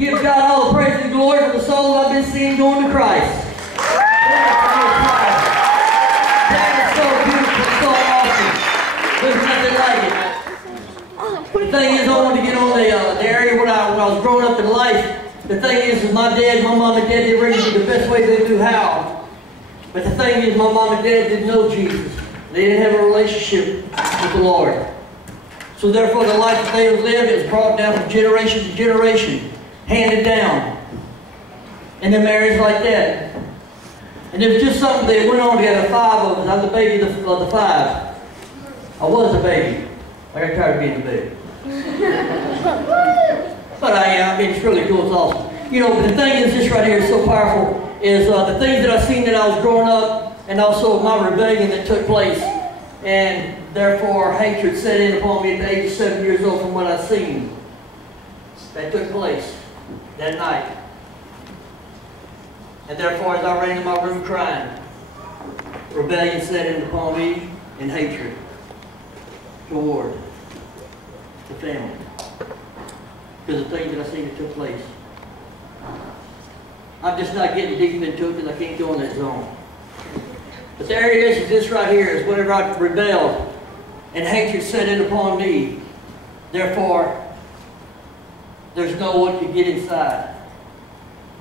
Give God all the praise and glory for the souls I've been seeing going to Christ. That is so beautiful, so awesome. There's nothing like it. The thing is, I wanted to get on the area when I was growing up in life. The thing is my dad, my mom and dad didn't raise me the best way they knew how. But the thing is, my mom and dad didn't know Jesus. They didn't have a relationship with the Lord. So therefore, the life that they lived is brought down from generation to generation, handed down. And then marriages like that. And it was just something that went on together, 5 of us. I'm the baby of the 5. I was a baby. I got tired of being a baby. But I am. I mean, it's really cool. It's awesome. You know, the thing is, this right here is so powerful, is the things that I've seen that I was growing up, and also my rebellion that took place. And therefore, hatred set in upon me at the age of 7 years old from what I've seen. That took place that night. And therefore, as I ran in my room crying, rebellion set in upon me and hatred toward the family. Because of things that I've seen that took place. I'm just not getting deep into it because I can't go in that zone. But there it is this right here is whenever I rebelled and hatred set in upon me. Therefore, there's no one could get inside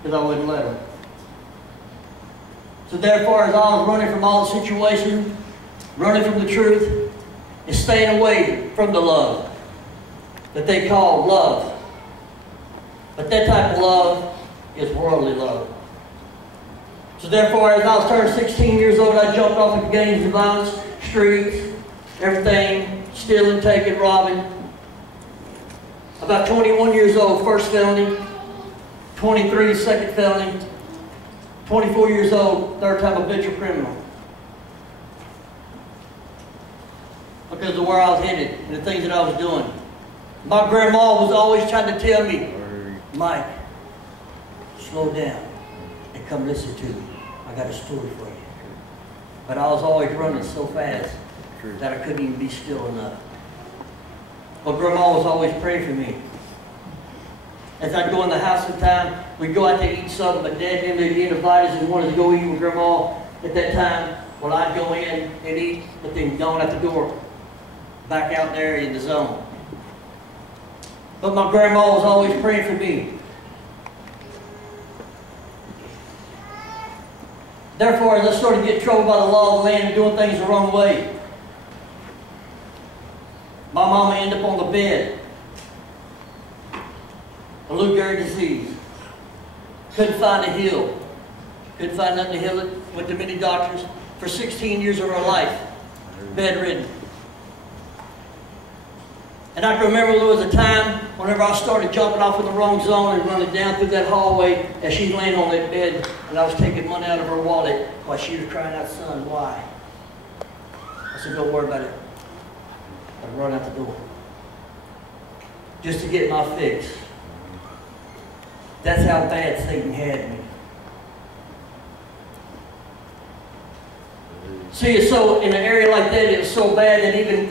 because I wouldn't let them. So therefore, as I was running from all the situations, running from the truth, and staying away from the love that they call love. But that type of love is worldly love. So therefore, as I was turning 16 years old, I jumped off into gangs of violence, streets, everything, stealing, taking, robbing. About 21 years old, first felony. 23, second felony. 24 years old, third time habitual criminal. Because of where I was headed and the things that I was doing. My grandma was always trying to tell me, Mike, slow down and come listen to me. I got a story for you. But I was always running so fast that I couldn't even be still enough. But Grandma was always praying for me. As I'd go in the house sometime, we'd go out to eat something, but Dad didn't invite us and wanted to go eat with Grandma at that time. Well, I'd go in and eat, but then going out the door, back out there in the zone. But my grandma was always praying for me. Therefore, as I started to get troubled by the law of the land and doing things the wrong way, my mama ended up on the bed. A Lou Gehrig disease. Couldn't find a heal. Couldn't find nothing to heal it. Went to many doctors for 16 years of her life. Bedridden. And I can remember there was a time whenever I started jumping off in the wrong zone and running down through that hallway as she's laying on that bed and I was taking money out of her wallet while she was crying out, son, why? I said, don't worry about it. I'd run out the door. Just to get my fix. That's how bad Satan had me. See, so in an area like that, it was so bad that even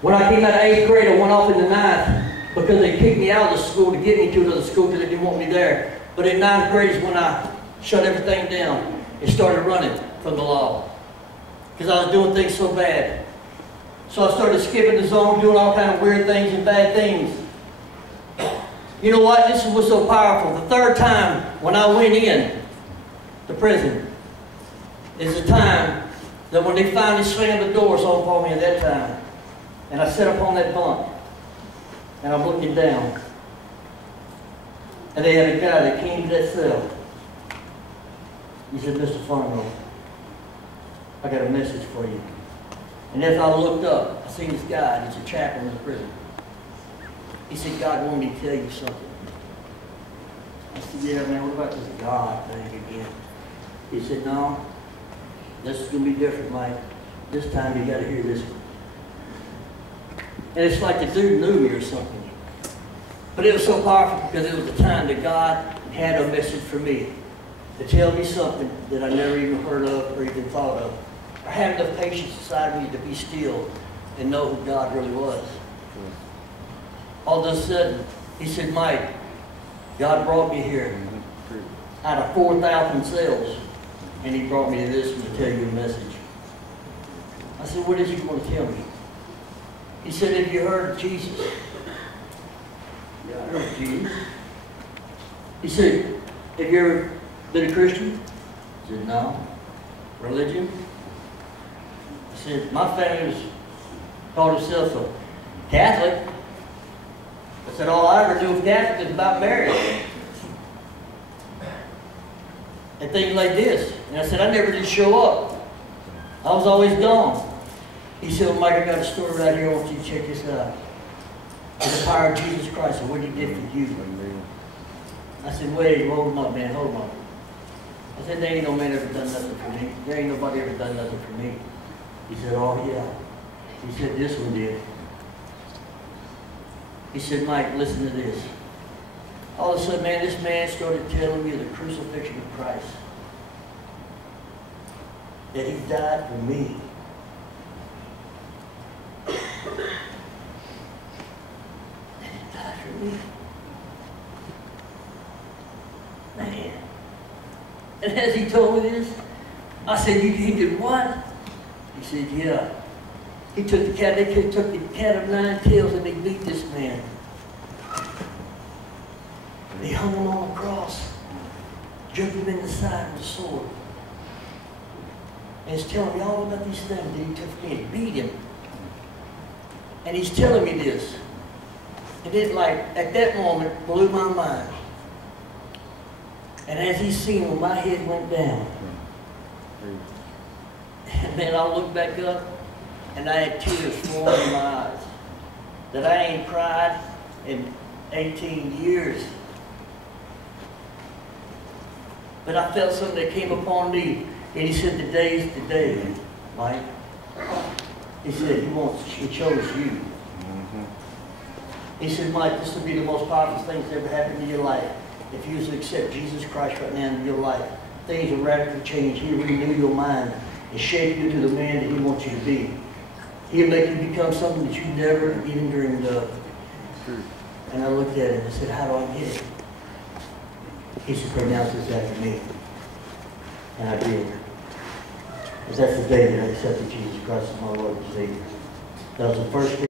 when I came out of 8th grade, I went off in the 9th because they kicked me out of the school to get me to another school because they didn't want me there. But in 9th grade is when I shut everything down and started running from the law because I was doing things so bad. So I started skipping the zone, doing all kinds of weird things and bad things. You know what? This was so powerful. The third time when I went in to prison is the time that when they finally slammed the doors on me at that time. And I sat up on that bunk. And I'm looking down. And they had a guy that came to that cell. He said, Mr. Fontenot, I got a message for you. And as I looked up, I seen this guy, he's a chaplain in the prison. He said, God wanted me to tell you something. I said, yeah, man, what about this God thing again? He said, no, this is going to be different, Mike. This time you got to hear this one. And it's like the dude knew me or something. But it was so powerful because it was the time that God had a message for me to tell me something that I never even heard of or even thought of. Or had enough patience inside me to be still and know who God really was. All of a sudden, he said, Mike, God brought me here out of 4,000 cells, and He brought me to this one to tell you a message. I said, what is He going to tell me? He said, have you heard of Jesus? Yeah, I heard of Jesus. He said, have you ever been a Christian? I said, no. Religion? I said, my family was called herself a Catholic. I said, all I ever knew of Catholic is about marriage. And things like this. And I said, I never did show up. I was always gone. He said, well, Mike, I got a story right here. I want you to check this out. It's the power of Jesus Christ and what He did for you. I said, wait, hold on, man, hold on. I said, there ain't no man ever done nothing for me. There ain't nobody ever done nothing for me. He said, oh, yeah. He said, this one did. He said, Mike, listen to this. All of a sudden, man, this man started telling me of the crucifixion of Christ. That He died for me. That He died for me. Man. And as he told me this, I said, he did what? He said, yeah. He took the cat, they took the cat of nine tails and they beat this man. They hung him on the cross, jerked him in the side with a sword. And he's telling me all about these things that He took for me and beat him. And he's telling me this. And it, like, at that moment, blew my mind. And as He seen him, my head went down. And then I looked back up, and I had tears flowing in my eyes. That I ain't cried in 18 years. But I felt something that came upon me. And He said, today's the day, Mike. He said, He chose you. He said, Mike, this will be the most powerful thing that's ever happened in your life. If you was to accept Jesus Christ right now in your life, things will radically change. He'll renew your mind and shape you to the man that He wants you to be. He'll make you become something that you never even dreamed of. And I looked at him and said, how do I get it? He said, pronounce this after me. And I did. Because that's the day that I accepted Jesus Christ as my Lord and Savior. That was the first day.